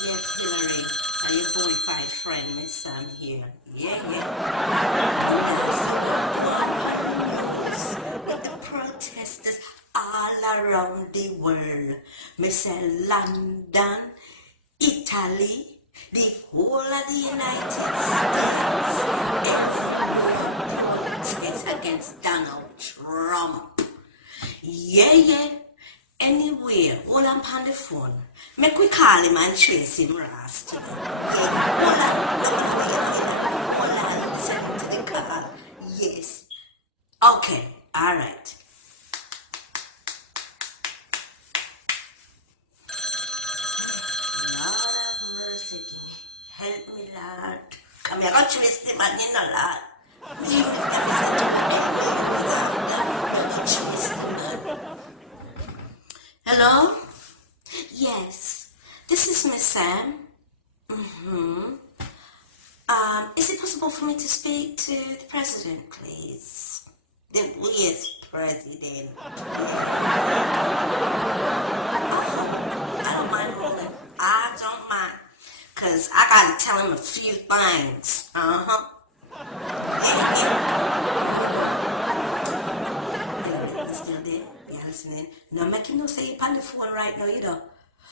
Yes, Hillary, are your bona fide friend, Miss Sam here. Yeah. With the protesters all around the world. Miss London, Italy, the whole of the United States. Everyone protests against Donald Trump. Yeah. Anyway, hold on on the phone. Make we call him and trace him last. Yeah, hold on, listen to the call. Yes. Okay, alright. Lord of mercy, help me, Lord. Come here, go trace the man in the Lord. Leave me the Hello? Yes, this is Miss Sam. Is it possible for me to speak to the president, please? The yes, president. I don't mind holding. I don't mind. Because I got to tell him a few things. Yeah. Still there? Yeah, listening. No, make him no say you on the phone right now, you know.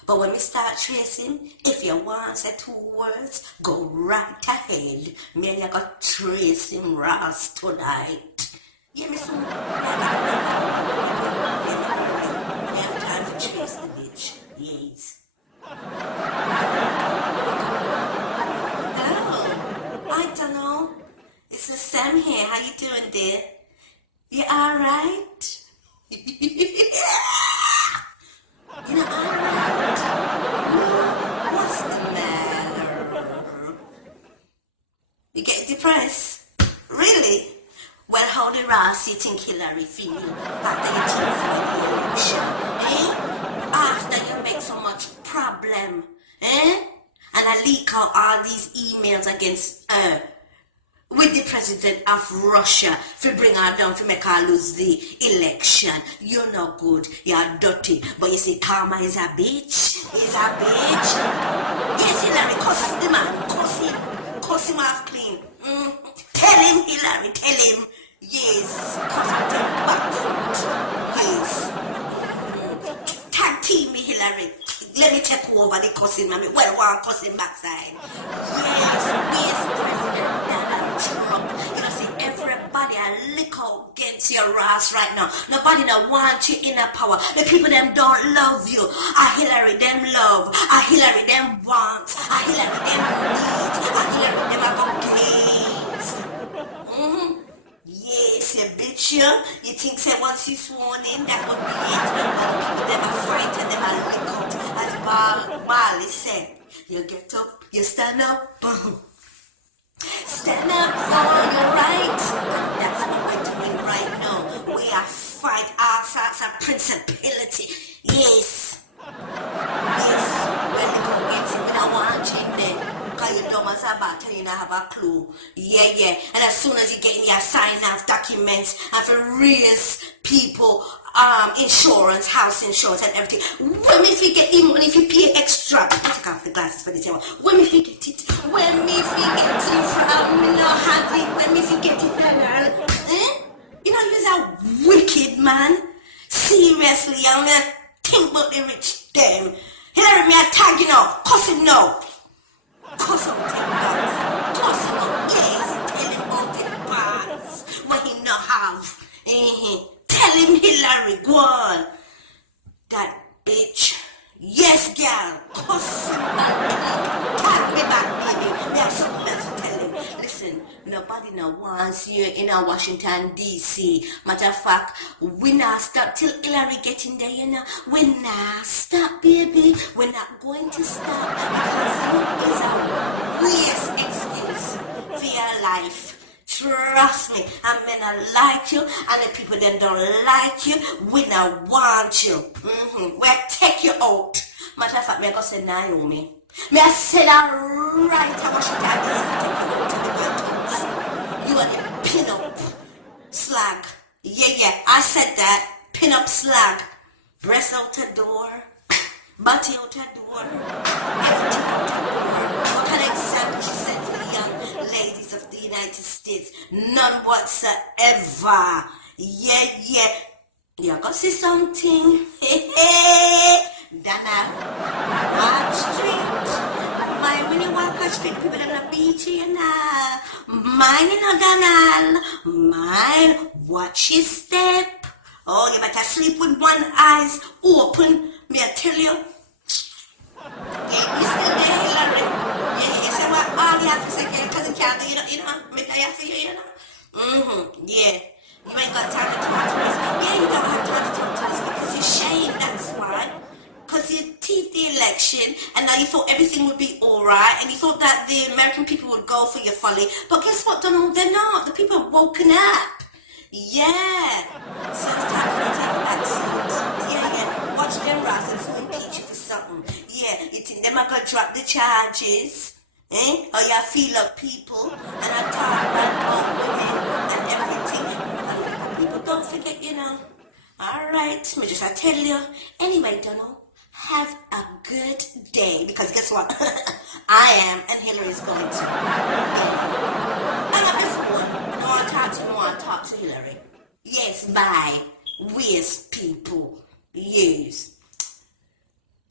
But when we start tracing, if you want to say 2 words, go right ahead. Me and you got trace him Ross tonight. Yeah, me soon. Me have time to trace the bitch. Yes. Hello. I don't know. It's the Sam here. How you doing, dear? You alright? You know, alright. What's the matter? You get depressed? Really? Well, how the Ross you think Hillary feel after you think for the election? After you make so much problem, And I leak out all these emails against her. With the president of Russia to bring her down to make her lose the election. You're not good, you're dirty. But you see, Karma is a bitch. Is a bitch. Yes, Hillary, cuss the man. Cuss him off clean. Tell him, Hillary, tell him. Yes, cuss him to back foot. Yes. Tag team me, Hillary. Let me take over the cussing, mommy. Well, one cussing backside. Yes, President Trump. You know, see, everybody a lick out against your ass right now. Nobody that wants you in a power. The people them don't love you. A Hillary them love. A Hillary them want. A Hillary them need. A Hillary them a case. Yes, you bitch you. You think say once you sworn in, that would be it. But the people them a fight and them a lick out. As Wally said, you get up, you stand up, boom. Stand up for your rights. And that's what we're doing right now. We are fight all sorts of principality. Yes. When we go against it, we don't want you in there. Because you dumb as a batter, you don't have a clue. Yeah. And as soon as you get in your sign-off documents and for raise people insurance, house insurance and everything. When if you get the money, if you pay extra, take off the glasses for this one. When if you get it, when if you get it from me, no have it, when if you get it, girl. You know, you're a wicked man. Seriously, I'm gonna think about the rich them. Hillary, me a tag you now, cuss him now. Cuss him, take that. Cuss him up, yes, tell him about the parts, what he not have. Tell him, Hillary, go on. That bitch. Yes, girl. Cuss him back. Tag me back, baby. We have something else to tell him. Listen, nobody now wants you in Washington, D.C. Matter of fact, we not stop till Hillary get in there, you know. We not stop, baby. We're not going to stop because you is a waste excuse for your life. Trust me, I'm gonna like you, and the people that don't like you, we not want you. We'll take you out. Matter of fact, me go say Naomi. Me I said that right, I want you to take you out to the White House. You are the pin-up slag. Yeah, I said that. Pin-up slag. Breast out the door, body out the door, everything. None whatsoever. Yeah. You go see something. Dana, walk street. My when you walk a street, people on the beach, you know. Mine in a Donald. Mine, watch your step. Oh, you better sleep with one eyes open. Me I tell you. Yeah, you still there, Hillary? Yeah, you say what all you have to say, your cousin can't do, you know, make that for you, you know? Yeah. You ain't got time to talk to us. Yeah, you don't have time to talk to us because you're ashamed, that's why. Because you teased the election and now you thought everything would be alright and you thought that the American people would go for your folly. But guess what, Donald? They're not. The people have woken up. Yeah. So it's time for them to take a back seat. Yeah. Watch them rise and so impeach you for something. Yeah. You think them are going to drop the charges? Eh? Or you feel up people and I talk about women and everything. And people don't forget, you know. Alright, me just I tell you. Anyway, Donald, have a good day because guess what? I am and Hillary's going to. Yeah. I'm not before. No one talk to me, I talk to Hillary. Yes, bye. Waste people. Yes.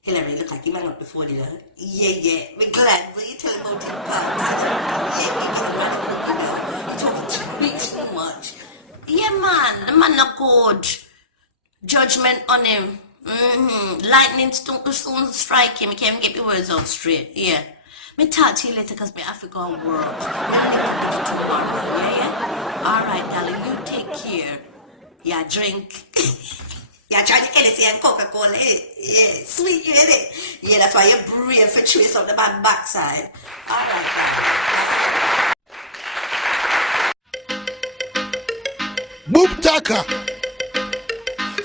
Hillary, look like you might not before, you know. Yeah. We're glad, but you tell about it. Yeah, you're talking too much. Yeah, man, the man not good. Judgment on him. Lightning soon strike him. He can't even get the words out straight. Yeah. Me talk to you later because me have to go and work. We'll link up with you tomorrow. Yeah? Alright, darling, you take care. Yeah, drink. Yeah, trying to Hennessy and Coca-Cola, eh? Yeah, sweet, you it? Yeah, that's why you're brave for trace on the bad backside. Alright, darling. Boop Taka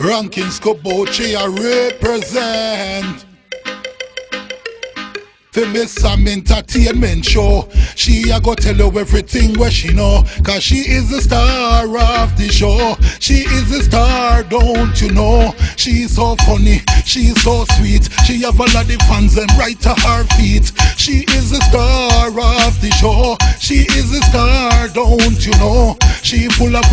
Rankins Kobochi I represent for me some entertainment show. She a go tell you everything where she know, cause she is the star of the show. She is the star, don't you know? She's so funny, she's so sweet. She have a lot of fans and right to her feet. She is the star of the show. She is the star, don't you know? She full of